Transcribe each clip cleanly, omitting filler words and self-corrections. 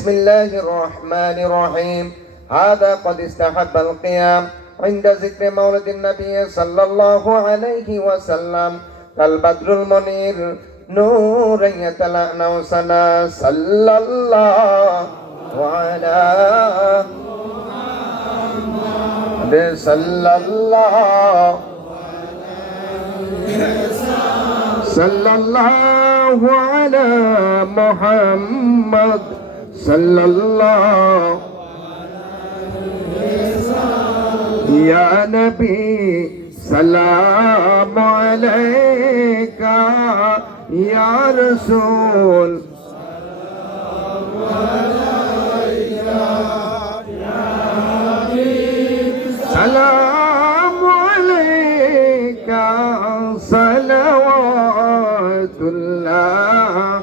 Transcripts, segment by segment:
بسم الله الرحمن الرحيم هذا قد استحب القيام عند ذكر مولد النبي صلى الله عليه وسلم البدر المنير نور يتلألأ سنا صلى الله على صلى الله صلى الله على محمد صلى الله يا نبي سلام عليك يا رسول سلام عليك صلوات الله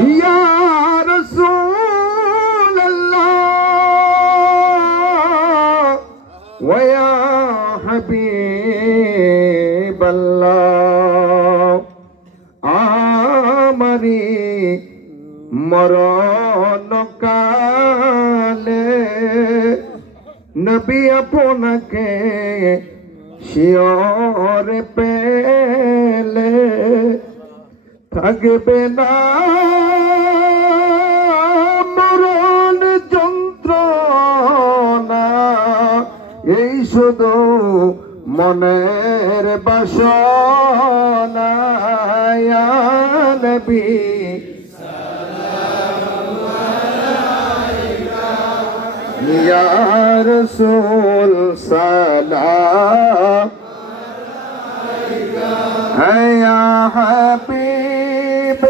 يا رسول الله ويا حبيب الله আমারি মরণ কালে নবী আপনাকে শিয়র পেলে থাকবে না মরণ যন্ত্রণা এই শুধু মনের বাসনা ইয়া নবী ইয়া রাসূল সালাম ইয়া হাবিব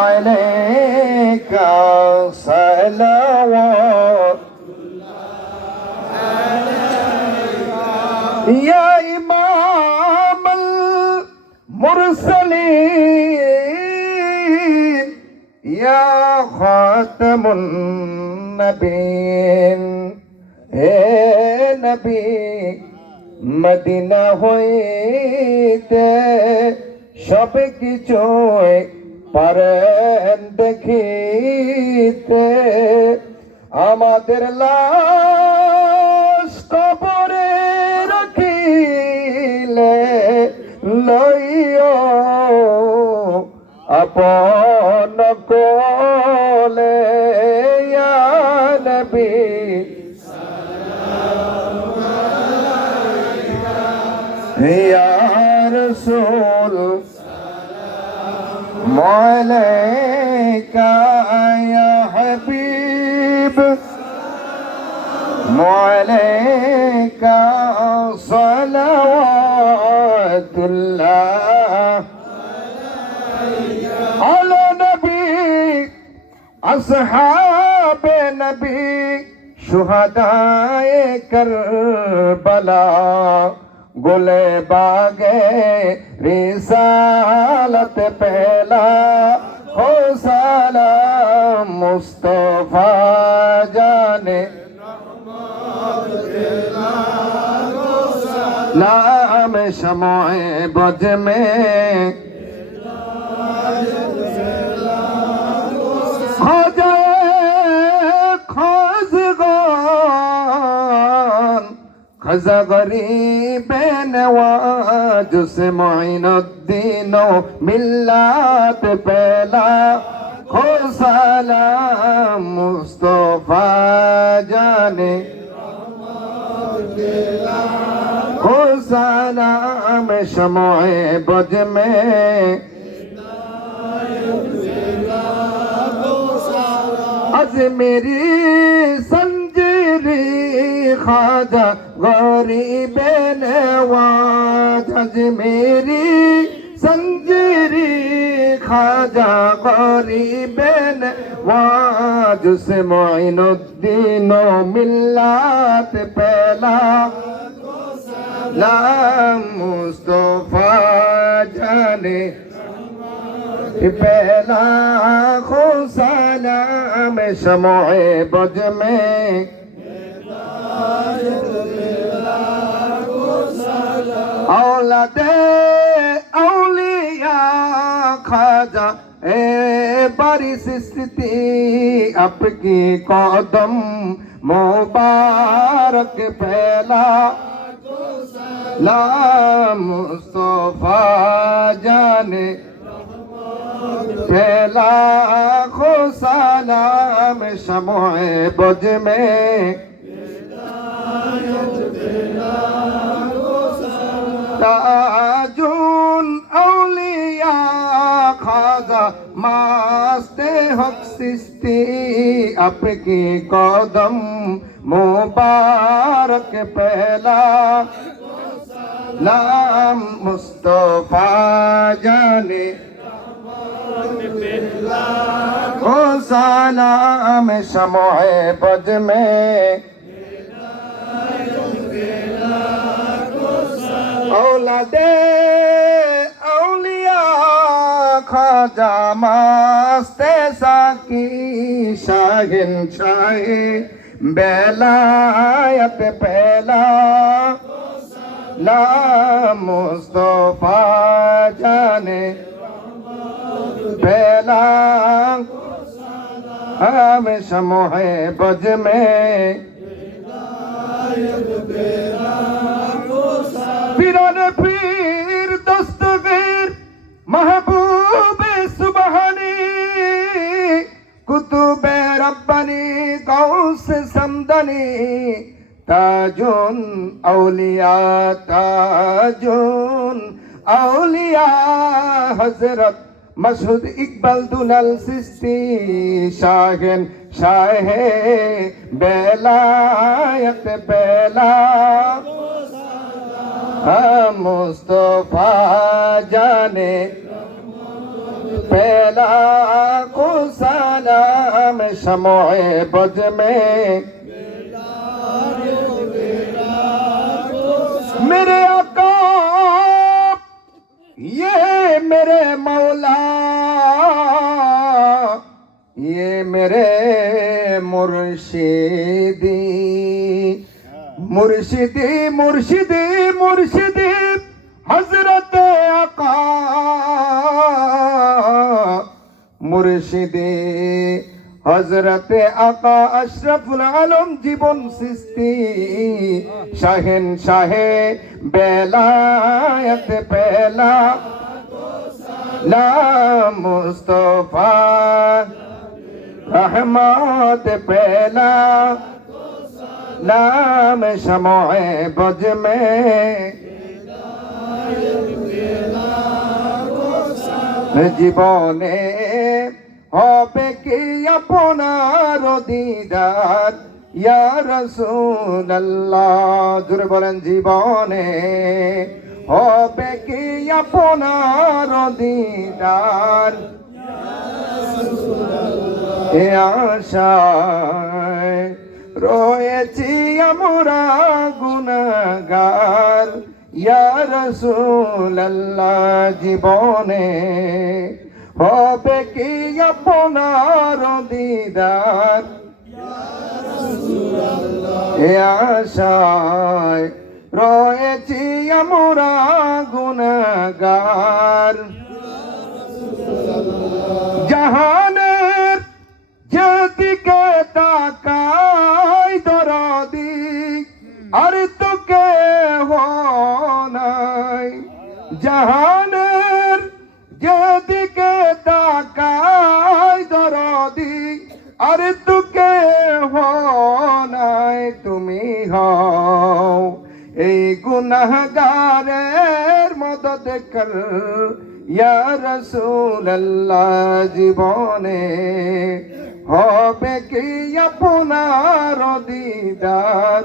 আলাইকা সালাওয়াত ইয়া ইমাম আল মুরসালিন ইয়া খাতামুন নবীন হে নবী মদিনা হইতে সব কিছু পারেন দেখিতে আমাদের লাশ কবরে রাখিলে লইও আপন কোলে ইয়া নবী ইয়া রাসূল আলাইকা ইয়া হাবিব আলাইকা সালাওয়াতুল্লাহ আলা নবী আসহাবে নবী শুহাদায়ে কারবালা গোলে বাগে রিসালত পেলা হো সালাম মুস্তফা জানে লাম শময়ে বজ মে हो जाए खोजगान खजा गरीब नवाज से मोइनुद्दीन मिल्लत पहला खो सलाम मुस्तफा जाने खो सलाम शमोए बज में आज मेरी संजीरी खाजा गरीब नवाज आज मेरी संजीरी खाजा गरीब नवाज से मोइनुद्दीन मिल्लत पहला लाम मुस्तफा जाने पहला खो सलाम शमोए बज में औलादे औलिया खाजा बड़ी स्थिति आपकी कदम मुबारक पहला ला मुस्तफा जाने पहला खो सलाम शमोए बज में ताजुन औलिया खाजा मास्ते हक सिस्ती आपकी कदम मुबारक पहला नाम मुस्तफा जाने ओ सलाम शमोए बज में औलादे औलिया खाजा मस्ते साकी शाहिन शाही बेलायत पहला ला मुस्तफा जाने पहला हम शमोए बज में पीरान पीर दस्तगीर महबूब सुबहानी कुतुबे रब्बानी गौस समदनी ताजुन औलिया हजरत मशहूद इकबाल दुलाल सिस्ती शाहिन शाहे बेलायत बेला मुस्तफा जाने पहला को सलाम शमोए बज में मेरे आका ये मेरे मौला ये मेरे मुर्शिदी मुर्शिदी मुर्शिदी मुर्शिदी हजरत आका मुर्शिदी हजरत आका अशरफुल आलम जीवन सिस्ती शाहिन शाहे बेलायत पहला ला मुस्तफा रहमत पहला नाम शमोए बज में জীবনে হবে কি আপনার দিদার ইয়া রাসূলুল্লাহ জোরে বলেন জীবনে হবে কি আপনার দিদার এ আশায় রয়েছি আমরা গুনাহগার ইয়া রাসূলুল্লাহ জীবনে হবে কি আপনার দিদার এ আশায় রয়েছি আমরা গুনাহগার জাহানের যেদিকে তাকাই দরদি আর তো কেহ নাই জাহানের যেদিকে তাকাই দরদি আর তো কেহ নাই তুমি হও এই গুনাহগারের মদদ কর ইয়া রাসূলুল্লাহ জীবনে হবে কি আপনার দিদার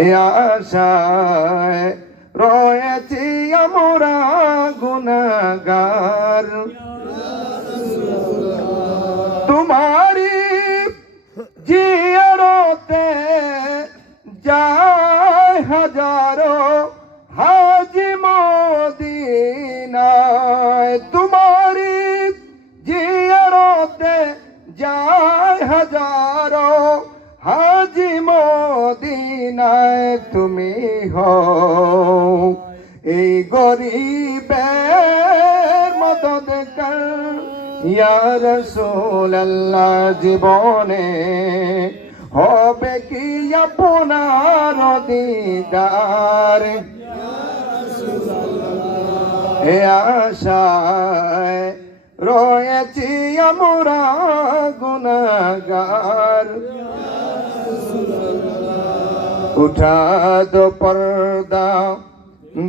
এ আশায় রয়েছি আমরা গুনাহগার তোমারি জিয়ারতে যায় হাজারো হাজি মদিনায় তোমারি জিয়ারতে যায় হাজারো হাজি মদিনায় তুমি হও এই গরিবের মত মদদ কর ইয়া রাসূলুল্লাহ জীবনে হবে কি আপনার দিদার এ আশায় রয়েছি আমরা গুনাহগার উঠা দো পর্দা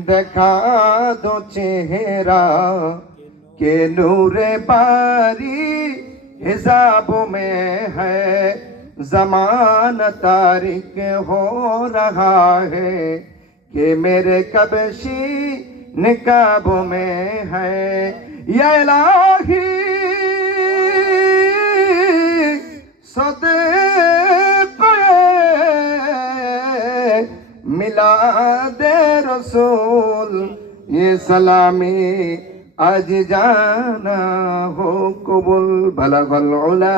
দেখা দো চেহারা के नूरे बारी हिसाब में है ज़माना तारीक हो रहा है कि मेरे कबशी निकाब में है या इलाही सदे मिला दे रसूल ये सलामी आज जाना हो कबूल बलगल उला